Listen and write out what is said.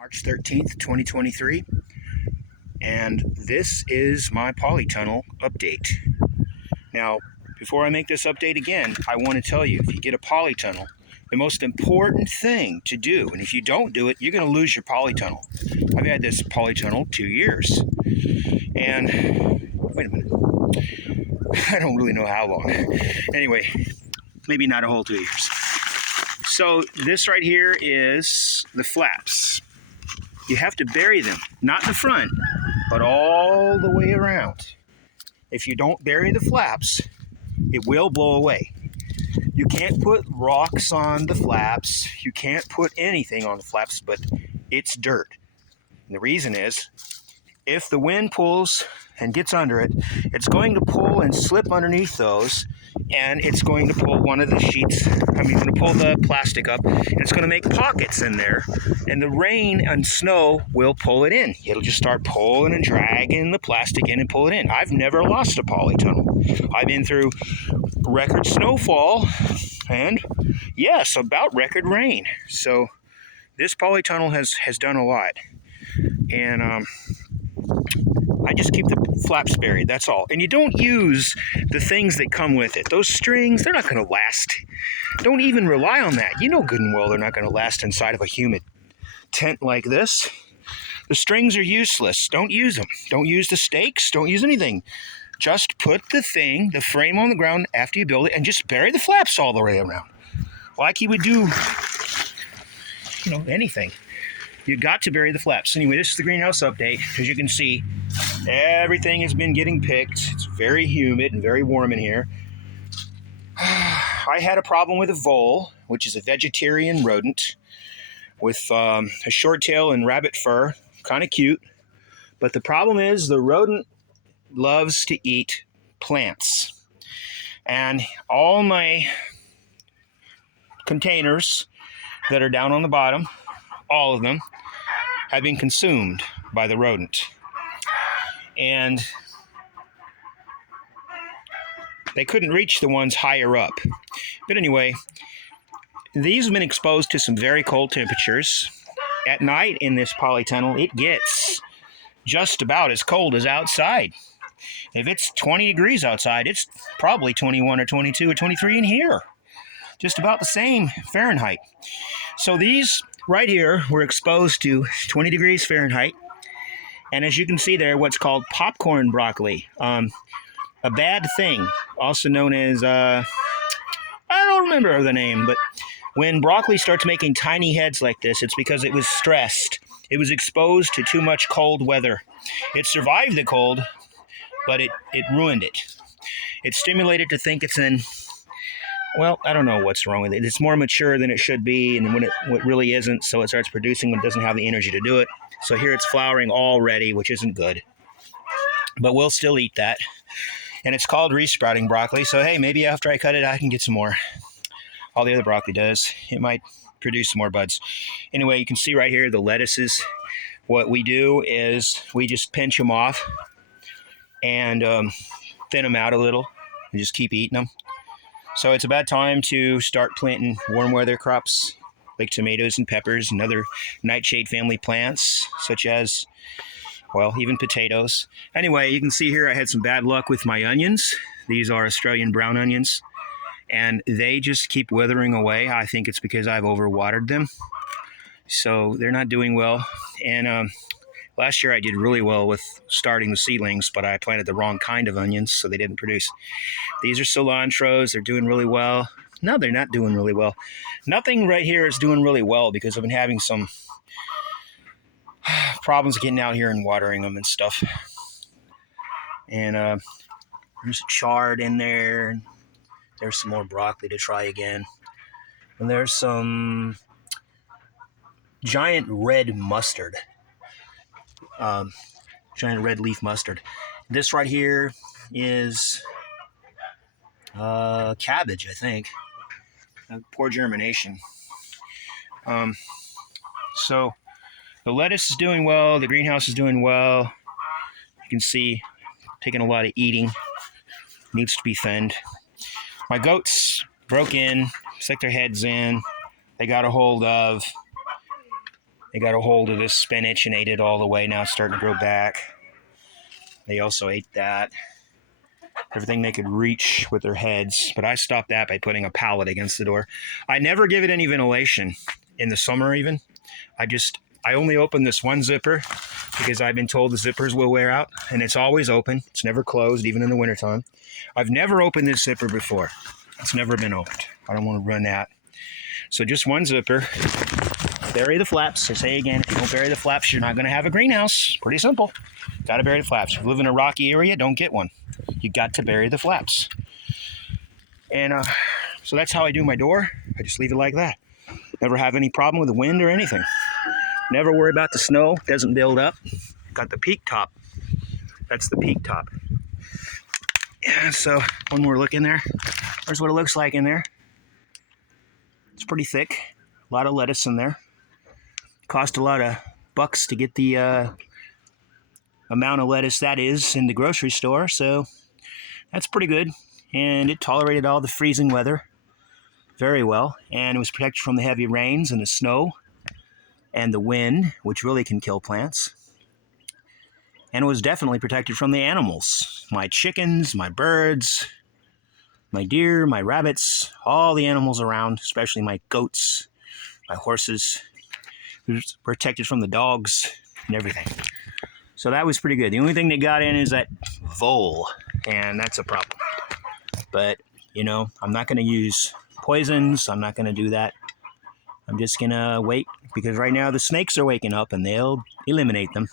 March 13th, 2023, and this is my polytunnel update. Now, before I make this update again, I want to tell you, if you get a polytunnel, the most important thing to do, and if you don't do it, you're going to lose your polytunnel. I've had this polytunnel 2 years, and wait a minute, I don't really know how long. Anyway, maybe not a whole 2 years. So this right here is the flaps. You have to bury them, not in the front, but all the way around. If you don't bury the flaps, it will blow away. You can't put rocks on the flaps. You can't put anything on the flaps, but it's dirt. And the reason is, if the wind pulls and gets under it, it's going to pull and slip underneath those, and it's going to pull one of the sheets, going to pull the plastic up, and it's going to make pockets in there, and the rain and snow will pull it in. It'll just start pulling and dragging the plastic in and pull it in. I've never lost a polytunnel. I've been through record snowfall, and yes, about record rain. So this polytunnel has done a lot. And I just keep the flaps buried, that's all. And you don't use the things that come with it. Those strings, they're not going to last. Don't even rely on that. You know good and well they're not going to last inside of a humid tent like this. The strings are useless. Don't use them. Don't use the stakes. Don't use anything. Just put the frame on the ground after you build it, and just bury the flaps all the way around. Like you would do, anything. You got to bury the flaps. Anyway, this is the greenhouse update. As you can see, everything has been getting picked. It's very humid and very warm in here. I had a problem with a vole, which is a vegetarian rodent with a short tail and rabbit fur. Kind of cute. But the problem is the rodent loves to eat plants. And all my containers that are down on the bottom, all of them, have been consumed by the rodent. And they couldn't reach the ones higher up. But anyway, these have been exposed to some very cold temperatures. At night in this polytunnel, it gets just about as cold as outside. If it's 20 degrees outside, it's probably 21 or 22 or 23 in here. Just about the same Fahrenheit. So these right here were exposed to 20 degrees Fahrenheit. And as you can see there, what's called popcorn broccoli. A bad thing, also known as, I don't remember the name, but when broccoli starts making tiny heads like this, it's because it was stressed. It was exposed to too much cold weather. It survived the cold, but it ruined it. It stimulated to think it's in, well, I don't know what's wrong with it. It's more mature than it should be, and when it really isn't, so it starts producing when it doesn't have the energy to do it. So here it's flowering already, which isn't good. But we'll still eat that. And it's called resprouting broccoli, so hey, maybe after I cut it, I can get some more. All the other broccoli does. It might produce some more buds. Anyway, you can see right here the lettuces. What we do is we just pinch them off and thin them out a little and just keep eating them. So it's about time to start planting warm weather crops like tomatoes and peppers and other nightshade family plants, such as, well, even potatoes. Anyway, you can see here I had some bad luck with my onions. These are Australian brown onions, and they just keep withering away. I think it's because I've overwatered them. So they're not doing well. And last year I did really well with starting the seedlings, but I planted the wrong kind of onions, so they didn't produce. These are cilantros. They're doing really well. No, they're not doing really well. Nothing right here is doing really well because I've been having some problems getting out here and watering them and stuff. And there's a chard in there. There's some more broccoli to try again. And there's some giant red mustard. Giant red leaf mustard. This right here is cabbage, I think. Poor germination. So the lettuce is doing well. The greenhouse is doing well. You can see taking a lot of eating. Needs to be thinned. My goats broke in, stuck their heads in. They got a hold of They got a hold of this spinach and ate it all the way. Now it's starting to grow back. They also ate that. Everything they could reach with their heads. But I stopped that by putting a pallet against the door. I never give it any ventilation in the summer even. I only open this one zipper because I've been told the zippers will wear out, and it's always open. It's never closed, even in the wintertime. I've never opened this zipper before. It's never been opened. I don't want to run that. So just one zipper. Bury the flaps. I say again, if you don't bury the flaps, you're not going to have a greenhouse. Pretty simple. Got to bury the flaps. If you live in a rocky area, don't get one. You got to bury the flaps. And so that's how I do my door. I just leave it like that. Never have any problem with the wind or anything. Never worry about the snow. Doesn't build up. Got the peak top. That's the peak top. Yeah, so one more look in there. There's what it looks like in there. It's pretty thick. A lot of lettuce in there. Cost a lot of bucks to get the amount of lettuce that is in the grocery store, so that's pretty good. And it tolerated all the freezing weather very well, and it was protected from the heavy rains and the snow and the wind, which really can kill plants. And it was definitely protected from the animals. My chickens, my birds, my deer, my rabbits, all the animals around, especially my goats, my horses. It was protected from the dogs and everything. So that was pretty good. The only thing they got in is that vole, and that's a problem. But, you know, I'm not going to use poisons. I'm not going to do that. I'm just going to wait, because right now the snakes are waking up and they'll eliminate them.